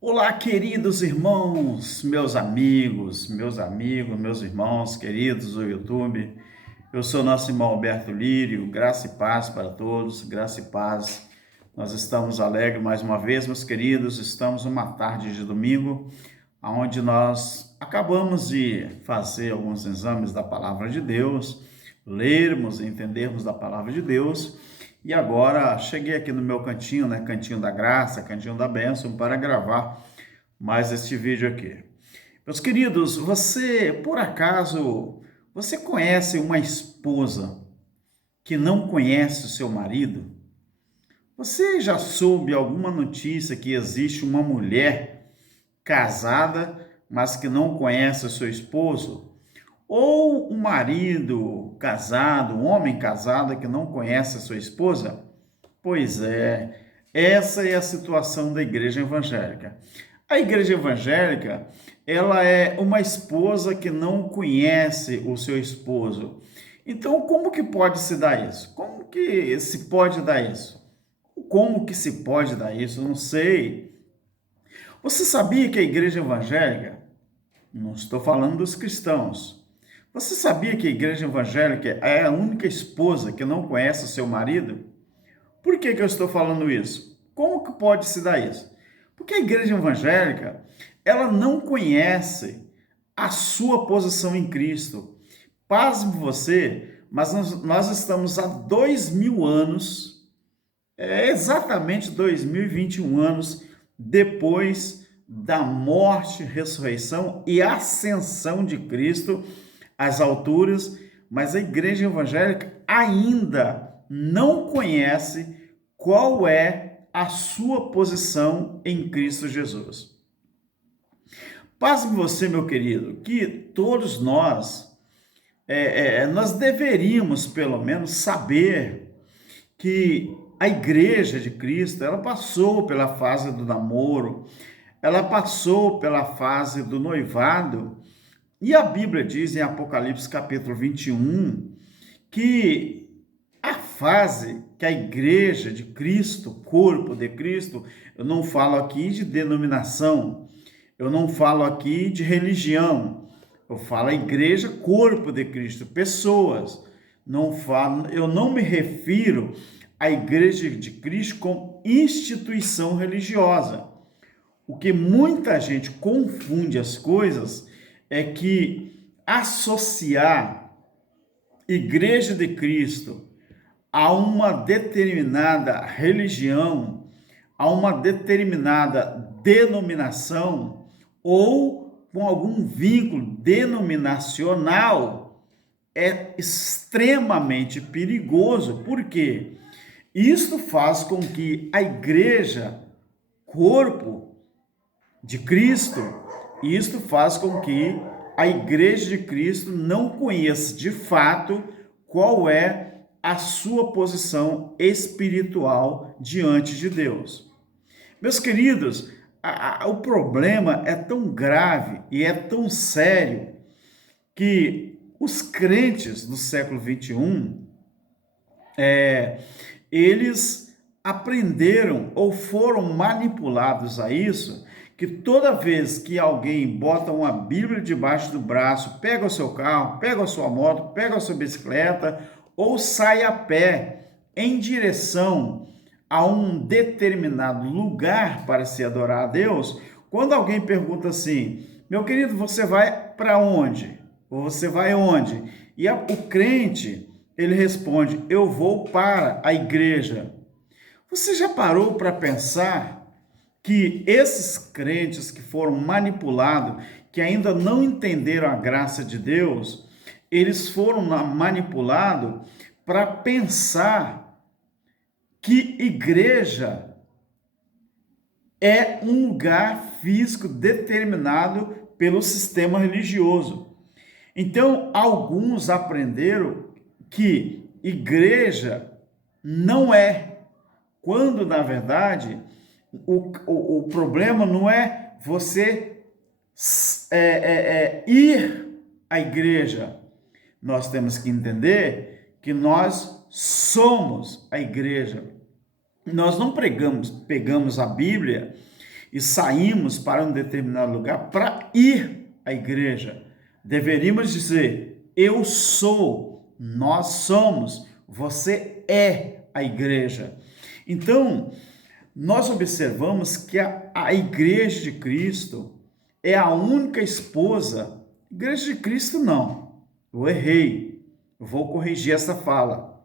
Olá, queridos irmãos, meus irmãos queridos do YouTube. Eu sou nosso irmão Alberto Lírio, graça e paz para todos, graça e paz. Nós estamos alegres mais uma vez, meus queridos. Estamos numa tarde de domingo, onde nós acabamos de fazer alguns exames da palavra de Deus, lermos e entendermos da palavra de Deus. E agora cheguei aqui no meu cantinho, né? Cantinho da graça, cantinho da bênção, para gravar mais este vídeo aqui. Meus queridos, por acaso, você conhece uma esposa que não conhece o seu marido? Você já soube alguma notícia que existe uma mulher casada, mas que não conhece o seu esposo? Ou um marido casado, um homem casado que não conhece a sua esposa? Pois é, essa é a situação da igreja evangélica. A igreja evangélica, ela é uma esposa que não conhece o seu esposo. Então, como que pode se dar isso? Como que se pode dar isso? Como que se pode dar isso? Eu não sei. Você sabia que a igreja evangélica, não estou falando dos cristãos, você sabia que a igreja evangélica é a única esposa que não conhece o seu marido? Por que eu estou falando isso? Como que pode se dar isso? Porque a igreja evangélica, ela não conhece a sua posição em Cristo. Pasme você, mas nós estamos há 2000 anos, exatamente 2021 anos, depois da morte, ressurreição e ascensão de Cristo às alturas, mas a igreja evangélica ainda não conhece qual é a sua posição em Cristo Jesus. Pasme você, meu querido, que todos nós deveríamos pelo menos saber que a igreja de Cristo, ela passou pela fase do namoro, ela passou pela fase do noivado, e a Bíblia diz em Apocalipse capítulo 21 que a fase que a igreja de Cristo, corpo de Cristo, eu não falo aqui de denominação, eu não falo aqui de religião, eu falo a igreja, corpo de Cristo, pessoas. Eu não me refiro à igreja de Cristo como instituição religiosa. O que muita gente confunde as coisas é que associar Igreja de Cristo a uma determinada religião, a uma determinada denominação ou com algum vínculo denominacional é extremamente perigoso, porque isto faz com que a igreja, corpo de Cristo, isto faz com que a igreja de Cristo não conheça de fato qual é a sua posição espiritual diante de Deus. Meus queridos, o problema é tão grave e é tão sério que os crentes do século XXI, eles aprenderam ou foram manipulados a isso, que toda vez que alguém bota uma Bíblia debaixo do braço, pega o seu carro, pega a sua moto, pega a sua bicicleta ou sai a pé em direção a um determinado lugar para se adorar a Deus, quando alguém pergunta assim, meu querido, você vai para onde? Ou você vai onde? E o crente, ele responde, eu vou para a igreja. Você já parou para pensar que esses crentes que foram manipulados, que ainda não entenderam a graça de Deus, eles foram manipulados para pensar que igreja é um lugar físico determinado pelo sistema religioso. Então, alguns aprenderam que igreja não é, quando na verdade o problema não é você ir à igreja. Nós temos que entender que nós somos a igreja. Nós não pegamos a Bíblia e saímos para um determinado lugar para ir à igreja, deveríamos dizer: eu sou, nós somos, você é a igreja. Então, nós observamos que a igreja de Cristo é a única esposa. Igreja de Cristo não, eu errei, eu vou corrigir essa fala.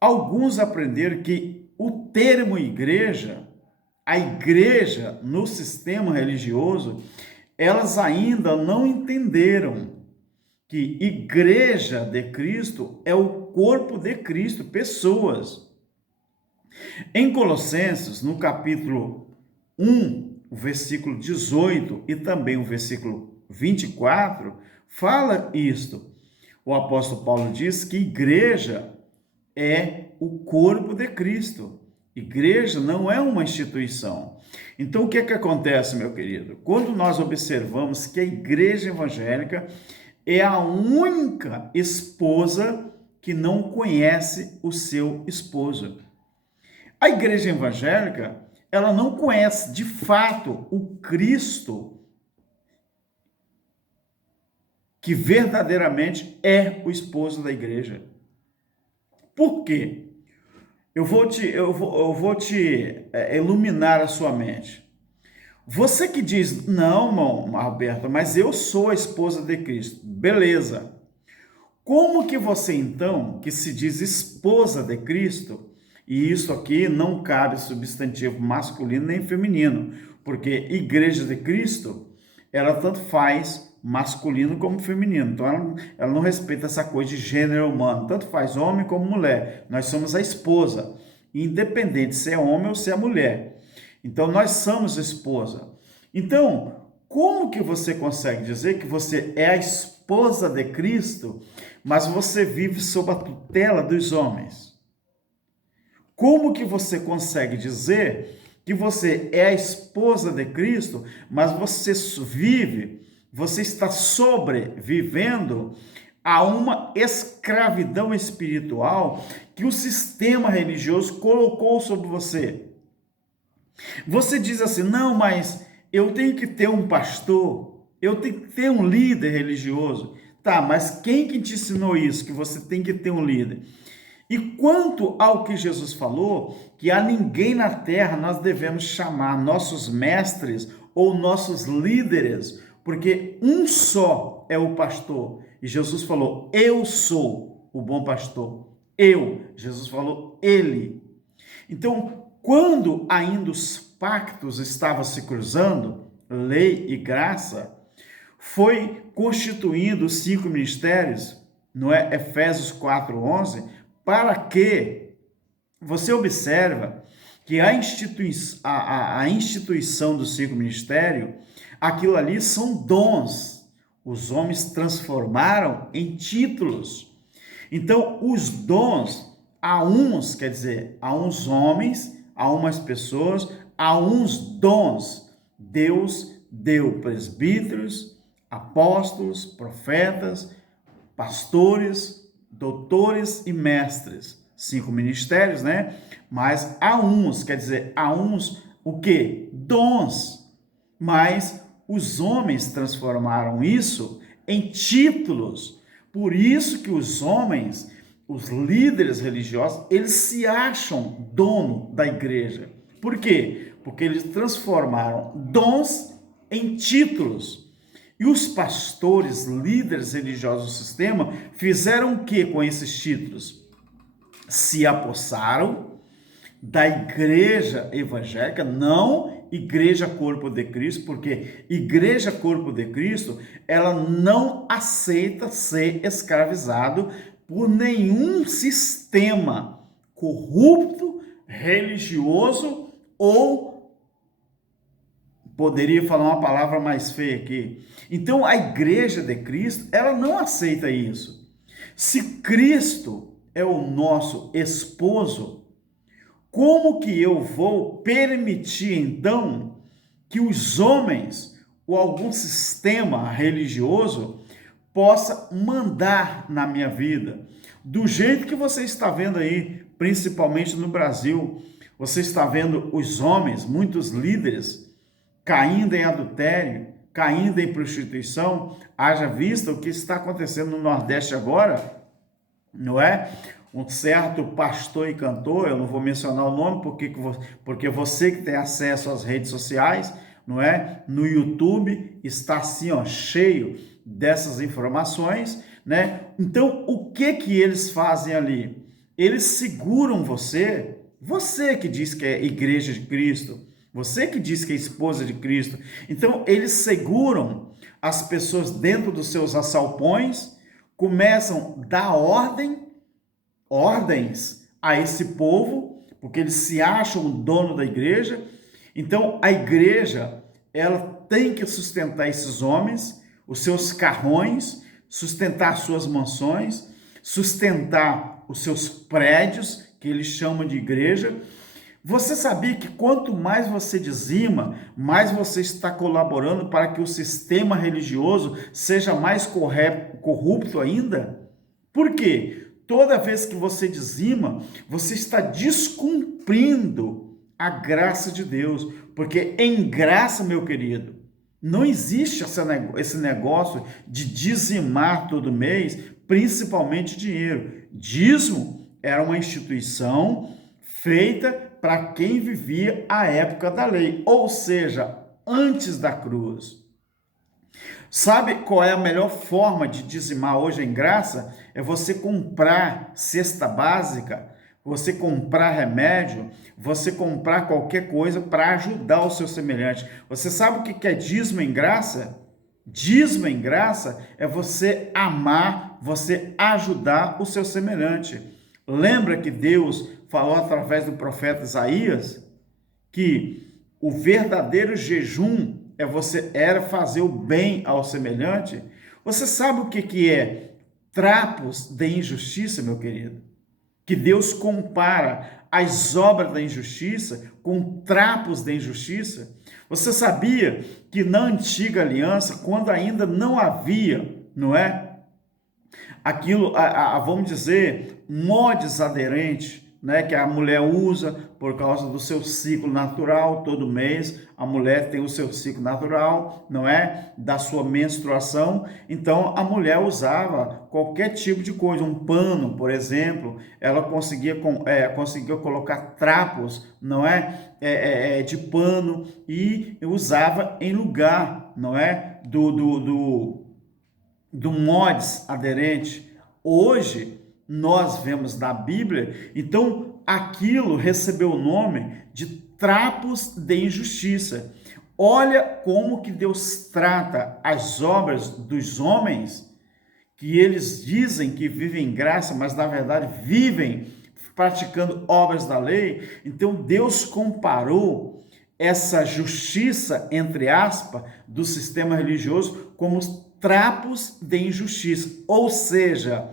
Alguns aprenderam que o termo igreja, a igreja no sistema religioso, elas ainda não entenderam que igreja de Cristo é o corpo de Cristo, pessoas. Em Colossenses, no capítulo 1, o versículo 18 e também o versículo 24, fala isto. O apóstolo Paulo diz que igreja é o corpo de Cristo. Igreja não é uma instituição. Então, o que é que acontece, meu querido? Quando nós observamos que a igreja evangélica é a única esposa que não conhece o seu esposo. A igreja evangélica, ela não conhece de fato o Cristo que verdadeiramente é o esposo da igreja. Por quê? Eu vou te iluminar a sua mente. Você que diz: não, irmão Alberto, mas eu sou a esposa de Cristo. Beleza. Como que você, então, que se diz esposa de Cristo, e isso aqui não cabe substantivo masculino nem feminino, porque igreja de Cristo, ela tanto faz masculino como feminino, então ela não respeita essa coisa de gênero humano, tanto faz homem como mulher, nós somos a esposa, independente se é homem ou se é mulher, então nós somos esposa. Então, como que você consegue dizer que você é a esposa de Cristo, mas você vive sob a tutela dos homens? Como que você consegue dizer que você é a esposa de Cristo, mas você está sobrevivendo a uma escravidão espiritual que o sistema religioso colocou sobre você? Você diz assim: não, mas eu tenho que ter um pastor, eu tenho que ter um líder religioso. Tá, mas quem que te ensinou isso, que você tem que ter um líder? E quanto ao que Jesus falou, que a ninguém na terra nós devemos chamar nossos mestres ou nossos líderes, porque um só é o pastor. E Jesus falou: eu sou o bom pastor. Jesus falou: ele. Então, quando ainda os pactos estavam se cruzando, lei e graça, foi constituindo os 5 ministérios, não é? Efésios 4:11, para que você observa que a instituição do 5 ministério, aquilo ali são dons. Os homens transformaram em títulos. Então, os dons, a uns, quer dizer, a uns homens, a umas pessoas, a uns dons. Deus deu presbíteros, apóstolos, profetas, pastores, doutores e mestres. 5 ministérios, né? Mas a uns, quer dizer, a uns, o quê? Dons. Mas os homens transformaram isso em títulos. Por isso que os homens, os líderes religiosos, eles se acham dono da igreja. Por quê? Porque eles transformaram dons em títulos. E os pastores, líderes religiosos do sistema, fizeram o que com esses títulos? Se apossaram da igreja evangélica, não igreja corpo de Cristo, porque igreja corpo de Cristo, ela não aceita ser escravizado por nenhum sistema corrupto, religioso ou poderia falar uma palavra mais feia aqui. Então, a igreja de Cristo, ela não aceita isso. Se Cristo é o nosso esposo, como que eu vou permitir, então, que os homens ou algum sistema religioso possa mandar na minha vida? Do jeito que você está vendo aí, principalmente no Brasil, você está vendo os homens, muitos líderes, caindo em adultério, caindo em prostituição, haja vista o que está acontecendo no Nordeste agora, não é? Um certo pastor e cantor, eu não vou mencionar o nome porque você que tem acesso às redes sociais, não é? No YouTube está assim, ó, cheio dessas informações, né? Então, o que eles fazem ali? Eles seguram você que diz que é igreja de Cristo, você que diz que é esposa de Cristo. Então, eles seguram as pessoas dentro dos seus assalpões, começam a dar ordens a esse povo, porque eles se acham o dono da igreja. Então, a igreja, ela tem que sustentar esses homens, os seus carrões, sustentar suas mansões, sustentar os seus prédios, que eles chamam de igreja. Você sabia que quanto mais você dizima, mais você está colaborando para que o sistema religioso seja mais corrupto ainda? Por quê? Toda vez que você dizima, você está descumprindo a graça de Deus, porque em graça, meu querido, não existe esse negócio de dizimar todo mês, principalmente dinheiro. Dízimo era uma instituição feita para quem vivia a época da lei, ou seja, antes da cruz. Sabe qual é a melhor forma de dizimar hoje em graça? É você comprar cesta básica, você comprar remédio, você comprar qualquer coisa para ajudar o seu semelhante. Você sabe o que é dízimo em graça? Dízimo em graça é você amar, você ajudar o seu semelhante. Lembra que Deus falou através do profeta Isaías que o verdadeiro jejum era fazer o bem ao semelhante? Você sabe o que é trapos de injustiça, meu querido? Que Deus compara as obras da injustiça com trapos de injustiça? Você sabia que na antiga aliança, quando ainda não havia, não é? Aquilo, vamos dizer, mods aderentes, né, que a mulher usa por causa do seu ciclo natural. Todo mês a mulher tem o seu ciclo natural, não é? Da sua menstruação. Então a mulher usava qualquer tipo de coisa, um pano, por exemplo, ela conseguia colocar trapos, não é? De pano, e usava em lugar, não é? Do mods aderente. Hoje nós vemos na Bíblia, então aquilo recebeu o nome de trapos de injustiça. Olha como que Deus trata as obras dos homens, que eles dizem que vivem em graça, mas na verdade vivem praticando obras da lei. Então Deus comparou essa justiça, entre aspas, do sistema religioso como trapos de injustiça. Ou seja,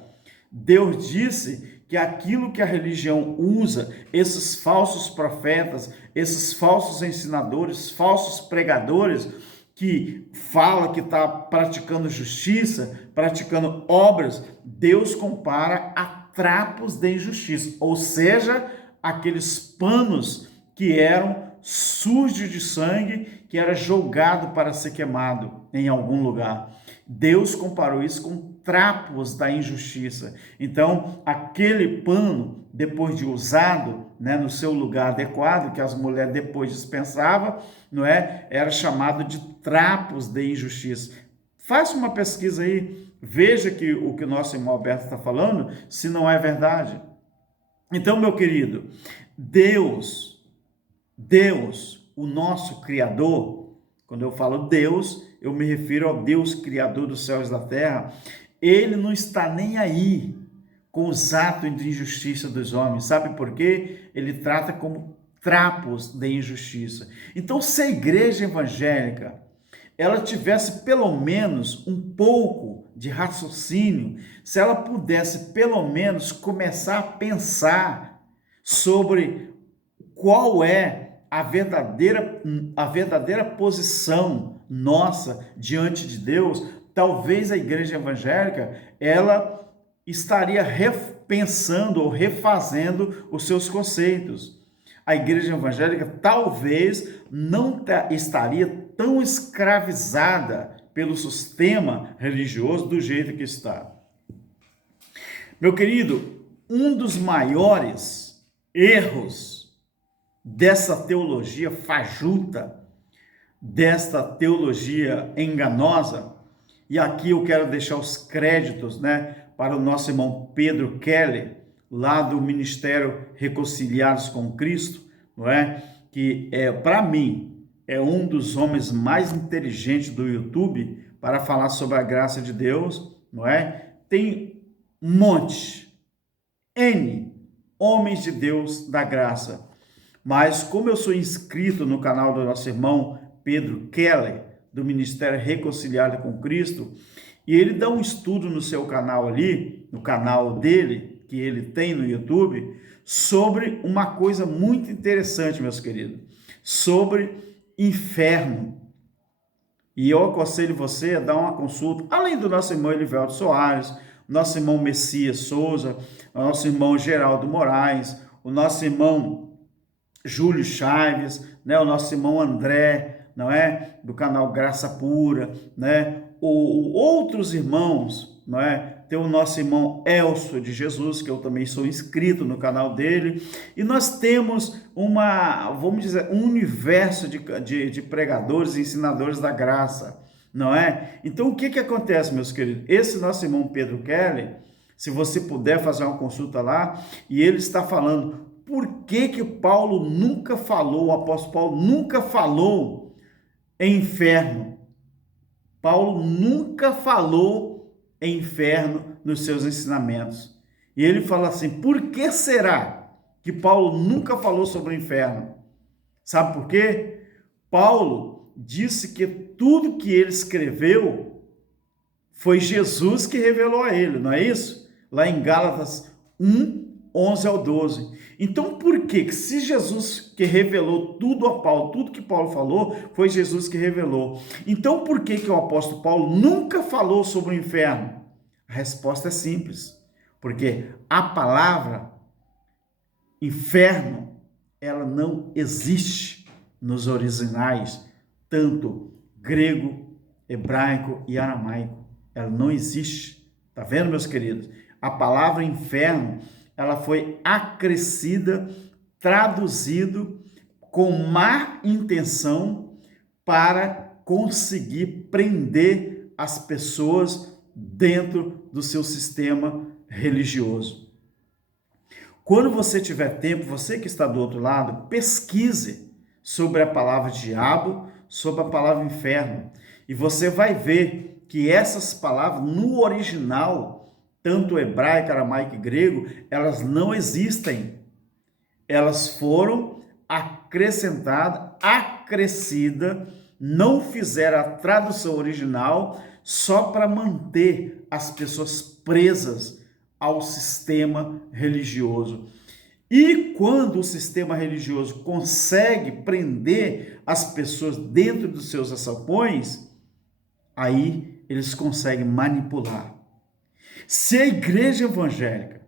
Deus disse que aquilo que a religião usa, esses falsos profetas, esses falsos ensinadores, falsos pregadores, que fala que está praticando justiça, praticando obras, Deus compara a trapos de injustiça, ou seja, aqueles panos que eram sujos de sangue, que era jogado para ser queimado em algum lugar. Deus comparou isso com trapos da injustiça. Então, aquele pano, depois de usado, né, no seu lugar adequado, que as mulheres depois dispensavam, não é? Era chamado de trapos de injustiça. Faça uma pesquisa aí, veja que o que o nosso irmão Alberto está falando, se não é verdade. Então, meu querido, Deus, o nosso Criador, quando eu falo Deus, eu me refiro ao Deus Criador dos céus e da terra. Ele não está nem aí com os atos de injustiça dos homens. Sabe por quê? Ele trata como trapos de injustiça. Então, se a igreja evangélica ela tivesse pelo menos um pouco de raciocínio, se ela pudesse pelo menos começar a pensar sobre qual é a verdadeira posição nossa diante de Deus, talvez a igreja evangélica ela estaria repensando ou refazendo os seus conceitos. a igreja evangélica talvez não estaria tão escravizada pelo sistema religioso do jeito que está. Meu querido, um dos maiores erros dessa teologia fajuta, desta teologia enganosa, e aqui eu quero deixar os créditos, para o nosso irmão Pedro Keller, lá do Ministério Reconciliados com Cristo, que para mim é um dos homens mais inteligentes do YouTube para falar sobre a graça de Deus, Tem um monte, N homens de Deus da graça, mas como eu sou inscrito no canal do nosso irmão Pedro Keller, do Ministério Reconciliado com Cristo, e ele dá um estudo no seu canal ali, no canal dele, que ele tem no YouTube, sobre uma coisa muito interessante, meus queridos, sobre inferno. E eu aconselho você a dar uma consulta, além do nosso irmão Elivelto Soares, nosso irmão Messias Souza, o nosso irmão Geraldo Moraes, o nosso irmão Júlio Chaves, o nosso irmão André, do canal Graça Pura, outros irmãos, Tem o nosso irmão Elcio de Jesus, que eu também sou inscrito no canal dele, e nós temos um universo de pregadores e ensinadores da graça, Então, o que acontece, meus queridos? Esse nosso irmão Pedro Keller, se você puder fazer uma consulta lá, e ele está falando por que Paulo nunca falou, o apóstolo Paulo nunca falou em inferno. Paulo nunca falou em inferno nos seus ensinamentos. E ele fala assim, por que será que Paulo nunca falou sobre o inferno? Sabe por quê? Paulo disse que tudo que ele escreveu foi Jesus que revelou a ele, não é isso? Lá em Gálatas 1, 11 ao 12. Então, por que se Jesus que revelou tudo a Paulo, tudo que Paulo falou, foi Jesus que revelou? Então, por que o apóstolo Paulo nunca falou sobre o inferno? A resposta é simples. Porque a palavra inferno, ela não existe nos originais, tanto grego, hebraico e aramaico. Ela não existe. Tá vendo, meus queridos? A palavra inferno, ela foi acrescida, traduzido com má intenção para conseguir prender as pessoas dentro do seu sistema religioso. Quando você tiver tempo, você que está do outro lado, pesquise sobre a palavra diabo, sobre a palavra inferno, e você vai ver que essas palavras no original, tanto hebraico, aramaico e grego, elas não existem. Elas foram acrescentadas, acrescidas, não fizeram a tradução original só para manter as pessoas presas ao sistema religioso. E quando o sistema religioso consegue prender as pessoas dentro dos seus açapões, aí eles conseguem manipular. Se a igreja evangélica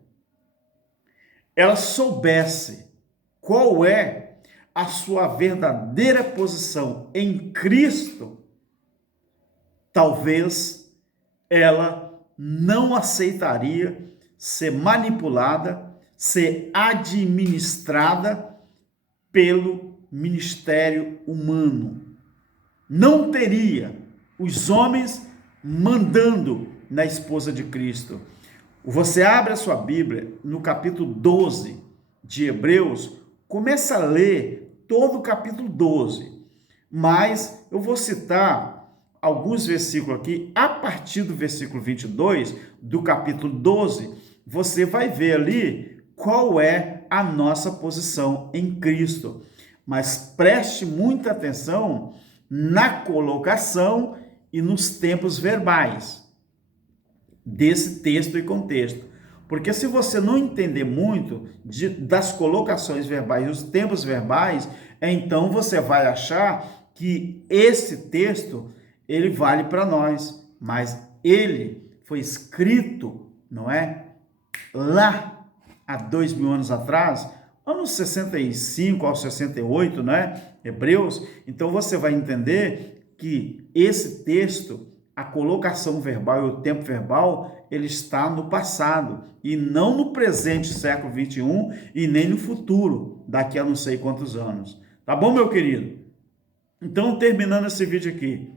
ela soubesse qual é a sua verdadeira posição em Cristo, talvez ela não aceitaria ser manipulada, ser administrada pelo ministério humano. Não teria os homens mandando na esposa de Cristo. Você abre a sua Bíblia no capítulo 12 de Hebreus, começa a ler todo o capítulo 12, mas eu vou citar alguns versículos aqui, a partir do versículo 22 do capítulo 12, você vai ver ali qual é a nossa posição em Cristo. Mas preste muita atenção na colocação e nos tempos verbais desse texto e contexto. Porque se você não entender muito das colocações verbais e os tempos verbais, então você vai achar que esse texto, ele vale para nós, mas ele foi escrito, não é? Lá, há 2000 anos atrás, anos 65 ao 68, né? Hebreus. Então você vai entender que esse texto, a colocação verbal e o tempo verbal, ele está no passado e não no presente século 21 e nem no futuro, daqui a não sei quantos anos. Tá bom, meu querido? Então, terminando esse vídeo aqui,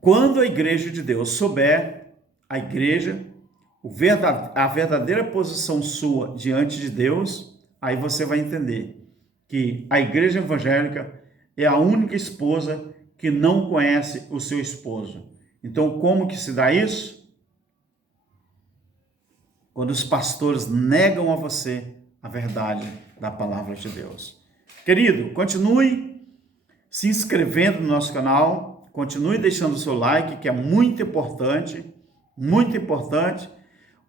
quando a igreja de Deus souber, a igreja, a verdadeira posição sua diante de Deus, aí você vai entender que a igreja evangélica é a única esposa que não conhece o seu esposo. Então, como que se dá isso? Quando os pastores negam a você a verdade da palavra de Deus. Querido, continue se inscrevendo no nosso canal, continue deixando o seu like, que é muito importante, muito importante.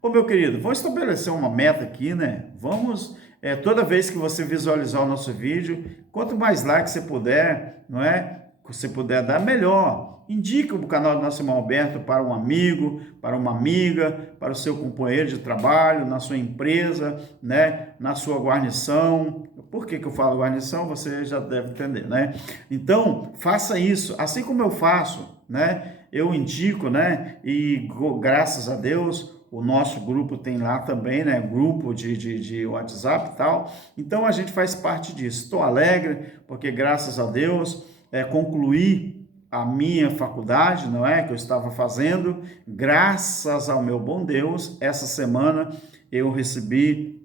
Ô, meu querido, vamos estabelecer uma meta aqui, né? Vamos, toda vez que você visualizar o nosso vídeo, quanto mais likes você puder, não é? Você puder dar, melhor. Indique o canal do nosso irmão Alberto para um amigo, para uma amiga, para o seu companheiro de trabalho, na sua empresa, né? Na sua guarnição. Por que eu falo guarnição? Você já deve entender, né? Então, faça isso, assim como eu faço, né? Eu indico, né? E graças a Deus, o nosso grupo tem lá também, né? Grupo de WhatsApp e tal. Então, a gente faz parte disso. Estou alegre, porque graças a Deus, concluí a minha faculdade, não é? Que eu estava fazendo. Graças ao meu bom Deus, essa semana eu recebi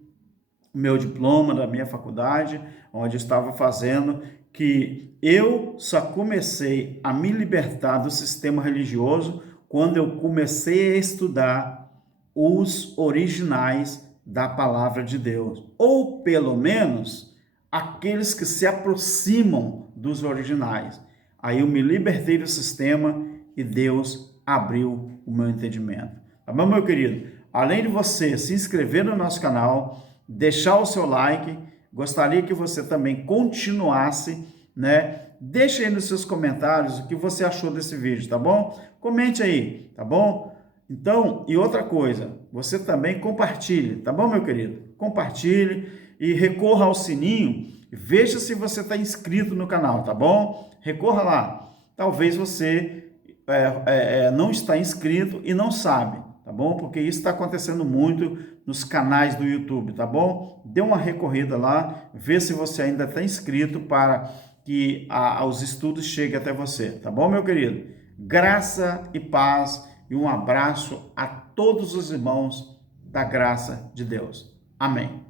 o meu diploma da minha faculdade, onde eu estava fazendo, que eu só comecei a me libertar do sistema religioso quando eu comecei a estudar os originais da palavra de Deus, ou pelo menos aqueles que se aproximam dos originais. Aí eu me libertei do sistema e Deus abriu o meu entendimento. Tá bom, meu querido? Além de você se inscrever no nosso canal, deixar o seu like, gostaria que você também continuasse, né? Deixe aí nos seus comentários o que você achou desse vídeo, tá bom? Comente aí, tá bom? Então, e outra coisa, você também compartilhe, tá bom, meu querido? Compartilhe e recorra ao sininho. Veja se você está inscrito no canal, tá bom? Recorra lá. Talvez você não está inscrito e não sabe, tá bom? Porque isso está acontecendo muito nos canais do YouTube, tá bom? Dê uma recorrida lá, vê se você ainda está inscrito para que os estudos cheguem até você, tá bom, meu querido? Graça e paz e um abraço a todos os irmãos da graça de Deus. Amém.